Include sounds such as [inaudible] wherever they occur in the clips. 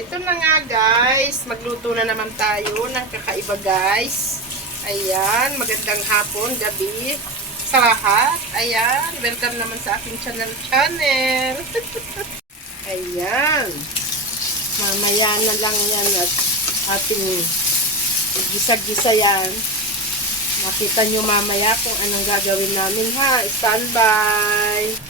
ito na nga guys, magluto na naman tayo ng kakaiba guys. Ayan, magandang hapon, gabi sa lahat. Ayan, welcome naman sa aking channel channel. [laughs] Ayan. Mamaya na lang yan at ating gisa-gisa yan. Makita nyo mamaya kung anong gagawin namin ha. Standby.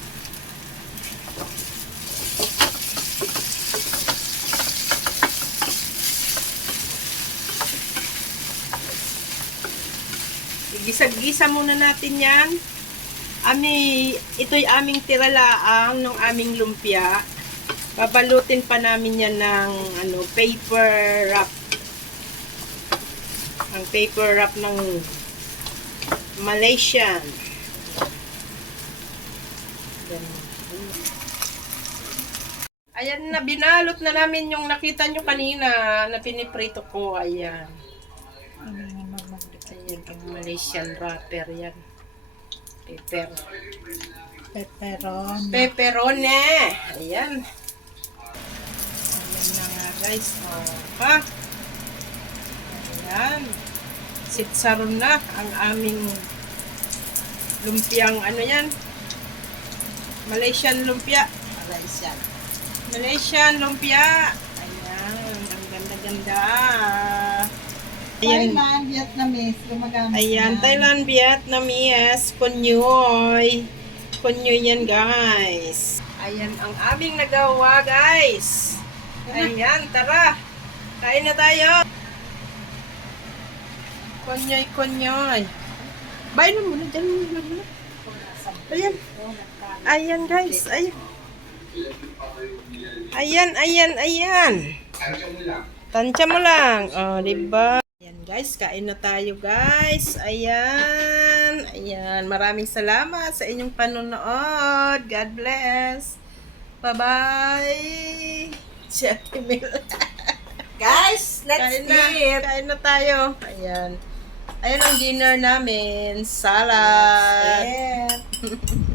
Igisa-gisa muna natin yan. Ami, ito'y aming tiralaang ng aming lumpia. Babalutin pa namin yan ng ano, paper wrap. Ang paper wrap ng Malaysian. Ayan na, binalot na namin yung nakita nyo kanina na piniprito ko. Ayan. Ayan, ang Malaysian wrapper yan. Pepper. Pepperon. Pepperone. Ayan. Ayan na nga guys. Oh, ha? Ayan. Sitsaron na ang aming lumpiang ano yan. Malaysian lumpia. Malaysian. Malaysian lumpia. Ayan. Ang ganda-ganda. Ayan. Thailand, Vietnamese, gumagamit Ayan, yan. Thailand, Vietnamese, Konyoy. Konyoy yan, guys. Ayan ang aming nagawa, guys. Ayan, tara. Kain na tayo. Konyoy, konyoy. Bayan na muna, dyan muna. muna. Ayan. Ayan, guys. Ayan. Ayan, ayan, ayan. Tansya mo lang. O, oh, diba? Guys. Kain na tayo, guys. Ayan. Ayan. Maraming salamat sa inyong panonood. God bless. Bye-bye. Ate Mel. [laughs] Guys, let's Kain na. eat. Kain na tayo. Ayan. Ayan ang dinner namin. Salad. Let's eat. [laughs]